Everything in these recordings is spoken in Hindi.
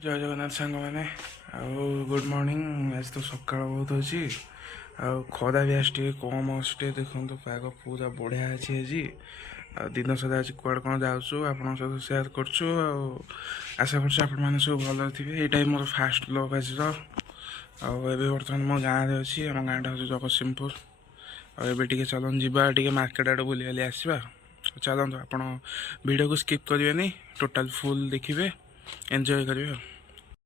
जय जगन्नाथ सांग मैंने गुड मॉर्निंग। आज तो सकाल बहुत अच्छी खरा भी आज कम अच्छे देखो पाग पूरा बढ़िया अच्छी आज दिन सारा आज कौड़ कौन जाऊँ आप सेयार करछु आशा कर सब भल थे। यहाँ मोर फास्ट ब्लॉग आज बर्तमान मो गाँव में अच्छी आम गाँटा हूँ जगतसिंहपुर टे चलन जावा टे मार्केट आड़े बुली बुली आसवा। चलते आप वीडियो को स्किप करेंगे टोटाल फुल देखिए एंजॉय करेंगे।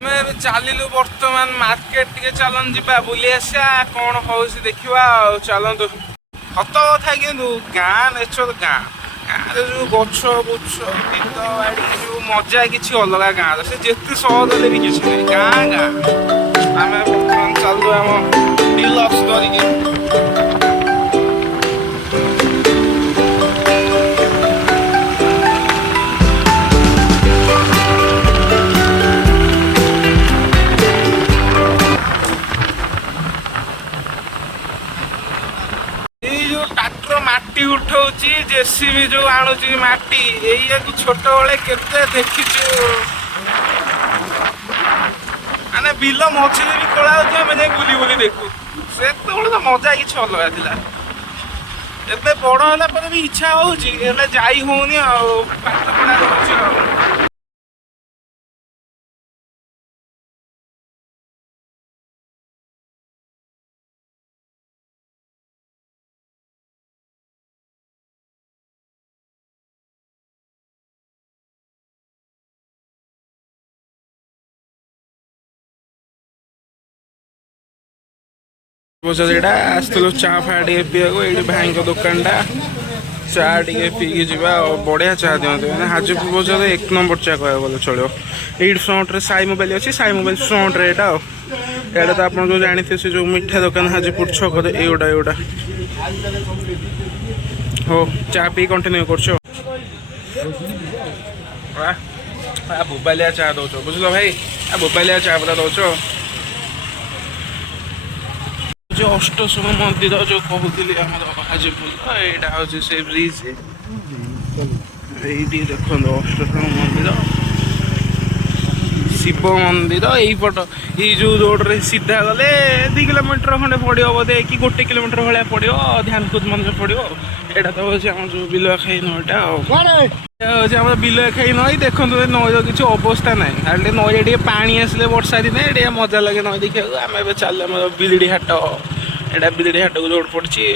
मैं चलू बर्तमान मार्केट टे चलन जा बुली आसा कौन हो देखा चलतु सत कथा कि गाँ नेचर गाँ गाँव जो गछ बुछ गीत बाड़ी जो मजा किसी अलग गाँव से जिते सहज भी किसी नहीं गाँ गाँ आम बर्तमान चलू आम डिलक्स कर माटी उठाऊची जेसीबी जो आणुची माटी यही छोट बड़े केते देखीचु माने बिल मछली भी खोला मैंने बुली बुली देखू से तो मजा किसी अलग था। एबे बड़ है भी इच्छा होची जाई होनी पाठ पढ़ा होची। आसलु चा फा टे पीवा ये भाई दुकान टा चा टे पीकी जा बढ़िया चा दिखते मैंने हाजीपुर बजार एक नंबर चा कह गले चलो। ये फ्रंट रे साई मोबाइल अच्छी साई मोबाइल फ्रंट रे यहाँ तो आप जो जानते से जो मिठा दुकान हाजीपुर छक योटा योटा हो चा पी कंटिन्यू कर बोबालिया चा दौच बुझल भाई बोबालिया चा पूरा दौच। जो अष्टशम मंदिर जो कहते हाजीपुर यहाँ हूँ से ब्रिज ये देख अष्टशम मंदिर शिव मंदिर यहीपट ये जो रोड रे सीधा गले 2 किलोमीटर खंडे पड़ो बोधे कि 1 किलोमीटर भाया पड़ो ध्यानकुद मंदिर पड़ो। यहाँ तो हूँ आम जो बिलुआखाई नईटा हूँ बिलुआखाई नई देखो नईर किसी अवस्था ना खाली नई टे पानी आसले वर्षा दिन ये मजा लगे नई देखा आम चल बिजड़ी हाट यहाँ बिजड़ी हाट को रोड पड़ी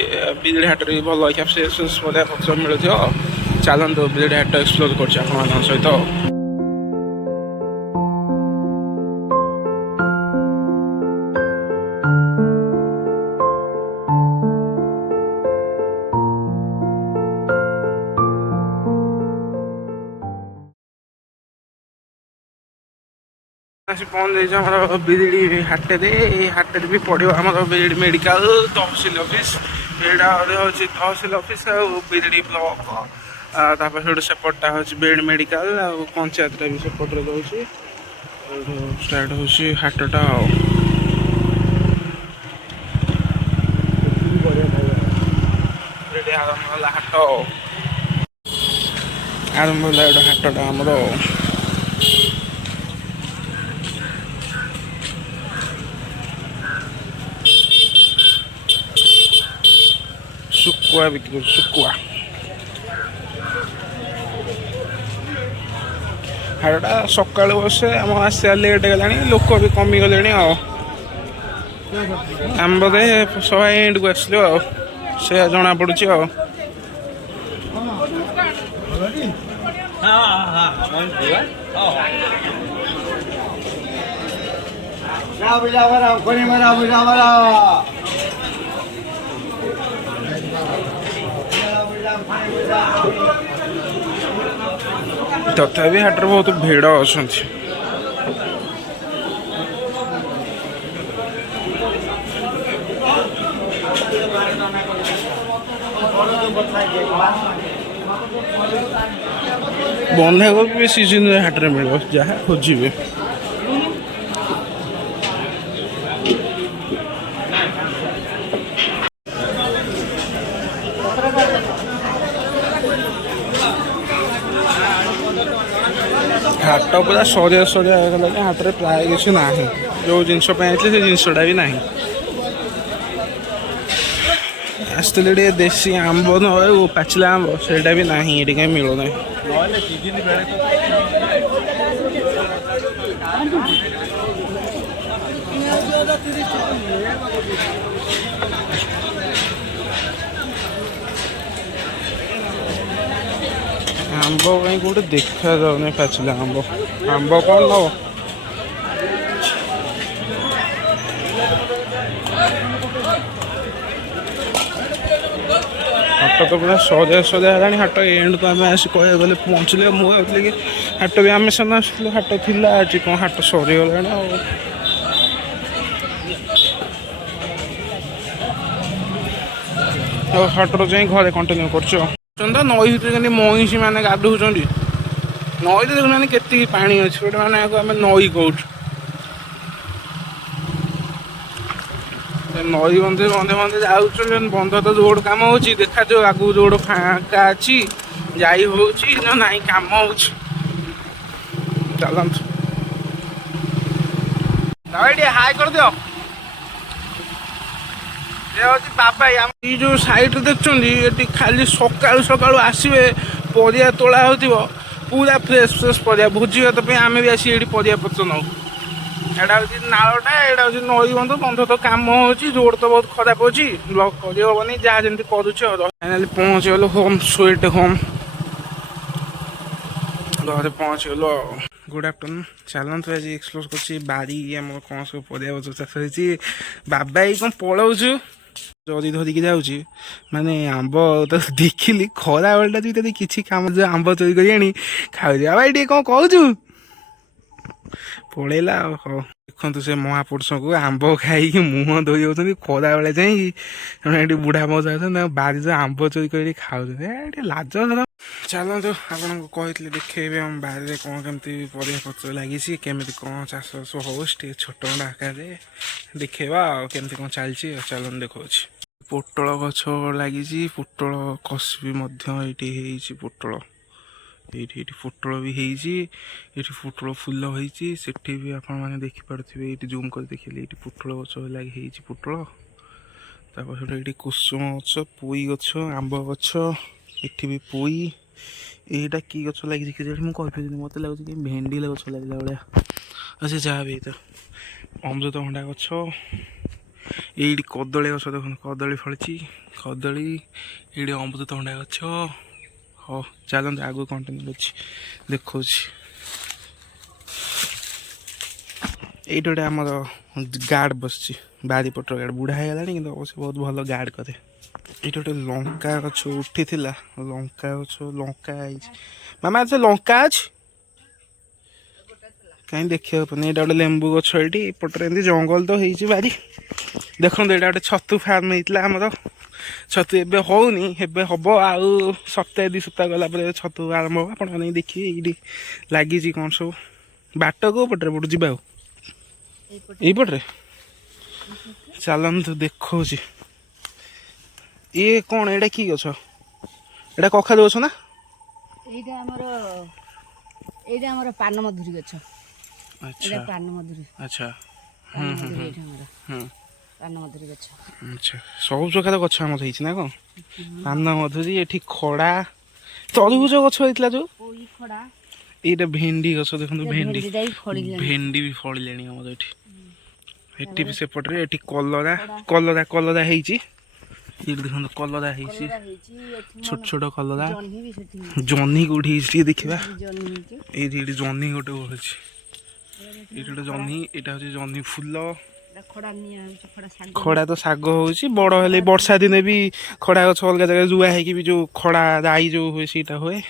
बिजड़ी हाट भी भल कैप्स पत्र मिलूँ चलते बिजड़ी हाट एक्सप्लोर कर सहित। पहुँच जाइए बिजड़ी हाटे हाटे भी पड़ो आम बिजड़ी मेडिकल तहसिल ऑफिस यहाँ हूँ तहसिल ऑफिस बिजड़ी ब्लॉक सेपटा हूँ बेड मेडिकल पंचायत भी सेपटे रोचे स्टार्ट हूँ हाटटा आरंभ है हाटटा आमर शुकुआ बिक्री शुकुआ हाटटा सका बसे आम आसा लेट गला लोक भी कमी गले आम बोधे सभा एंड को आसलु से जना पड़ी तथापि हाटर बहुत भिड़ अच्छा बंधाकोबी भी सीजन हाटर मिल जहाँ खोजे हाट पूरा सरिया सरिया होगा हाट में प्राय किसी ना जो जिनस से जिनसटा भी ना आसते देसी आंब न पाचिला आंब से भी ना ये कहीं मिलूना आंब कहीं गोटे देखा जाऊनी पाचिला आंब आंब कौन नब हाट तो पूरा सजा सजा है हाट एंड को आम आस कह गले पहुँचले मुझे कि हाट भी आम सीना आसलु हाट थिला आज कौन हाट सरीगला हाटर जाए घरे कंटिन्यू कर नई भितर महिषी मैंने गाधौं नई देखुना के पानी अच्छे गोटे मैंने आम नई कौच नई बंधे बंधे बंधे जाऊँ बंध तो जोड़ कम हो देखा जो आगू जोड़ फाँका अच्छी जाई हो ना कम हो चलत हाई कर दियो बाबा ये जो साइड देखते खाली सकालू सकालू आसवे परिया तोला हो पूरा फ्रेश फ्रेश परिया भोजी भात आम भी आसी परिया पत्र नौ एटा हूँ नालटा एटा हूँ नई बंध बंध तो कम हो जोड़ तो बहुत खराब अच्छी ब्लॉक करनी जहाँ जमी करुँच पहुँचीगल होम स्वीट होम घर पहुँचीगल गुड आफ्टरनून चलतु आज एक्सप्लोर कर बारी आम कौन सब परिया चाष होती बाबा ये कौन पलाऊँ जरी धरिकी जाऊँगी माने आंब तो देखिली खरा बेलटा भी किसी कम जो आंब चोरी कर खाऊ बाबा ये कौन कहूँ पलैला हाँ देखु से महापुरुष को आंब खाई मुह धोई होती खरा बेले जाइए बुढ़ा मजा बारी जो आंब चोरी कर खाऊ लाज चलतु आपको कहते देखे आम बारे कौन कमी परिया पत्र लगी केमी कौन चाष बास हो छोट मोट आकार देखा केमती कौन चलती चलन देखा पोटल गछ लगी पोटल कष भी पोटल ये पोटल भी ये पोटल फूल होती सेठी भी आपण मैंने देखिपे ये जूम कर देखिए ये पोटल गछ लगी पोटल ये कुसुम गछ पोई गछ आंब गछ ये भी पोई यहीटा कि गछ लगी मुझे मत लगुच कि भेंडी गछ लगला भाया अच्छा जहाँ भी तो अमृतभंडा गछ ये कदली गछ देख कदली फली कदली ये अमृतभंडा गछ हाँ चलते आगु कंटिन्यू देखा ये गोटे आम गार्ड बस बारी पटर गार्ड बुढ़ा होगा कि बहुत भल गार्ड करे ये गोटे लंका गछ उठी लंका गछ लंका मामा से लंका अच्छी कहीं देखा ये गोटे लेंबू गछ ये पटर एमती जंगल तो हो बारी देखो ये गोटे छतु फार्म होता आमर छतु एवं होनी हे हम आउ सप्ताह 2 सप्ताह गला छतु आरंभ हो आप देखिए ये लगी कौन सब बाट को पटे पड़ जा यहीपटे चलतु देखा ये कौन एटा कि गछ एटा कखारु गछ ना पान मधुरी गछ अच्छा पान मधुरी अच्छा पान मधुरी गछ अच्छा सब प्रकार गछ आम ना कौन पान मधुरी ये खड़ा तरबुज गछ होता जो ये भेंडी गछ देखो भेंडी भेंडी भी फल आमर ये भी सेपटे ये कलरा कलरा कलरा है देखो कलरा छोट छोट कलरा जह्नी कौटी देखा ये जह्नी गोटे ये गोटे जह्नी यहाँ हूँ जह्नी फूल खड़ा तो शाग हो बड़ हेल्ले वर्षा दिने भी खड़ा गछ अलग जगह जुआ है जो खड़ा राई जो हुए सीटा हुए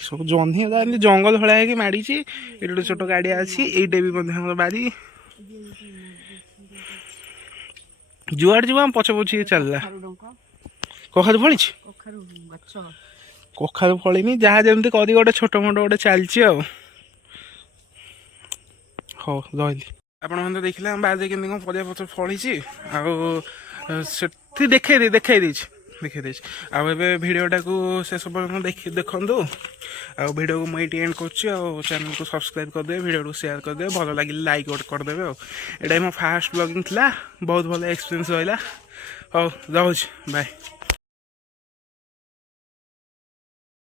सब जह्नी जंगल भाया है माड़ी ये गोटे छोट गाड़िया अच्छी ये भी बारी जुआड़ जी पछ पछी चलला कखारु फली कखारु फली जहाँ जमी कर गोटे छोट मोट गोटे चलती हाँ रही आपने देखिले बारे केमती कौन परिया पत्र फली देखई देखे ଦେଖାଇ ଦେଇଛି। ଆଉ ଏବେ ଭିଡ଼ିଓଟାକୁ ଶେଷ ପର୍ଯ୍ୟନ୍ତ ଦେଖନ୍ତୁ। ଆଉ ଭିଡ଼ିଓକୁ ମୁଁ ଏଇଠି ଏଣ୍ଡ କରୁଛି। ଆଉ ଚ୍ୟାନେଲକୁ ସବସ୍କ୍ରାଇବ୍ କରିଦେବେ, ଭିଡ଼ିଓକୁ ସେୟାର କରିଦେବେ, ଭଲ ଲାଗିଲେ ଲାଇକ୍ ଗୋଟେ କରିଦେବେ। ଆଉ ଏଇଟା ମୋ ଫାଷ୍ଟ ବ୍ଲଗିଂ ଥିଲା, ବହୁତ ଭଲ ଏକ୍ସପିରିଏନ୍ସ ରହିଲା। ହଉ ରହୁଛି, ବାଏ।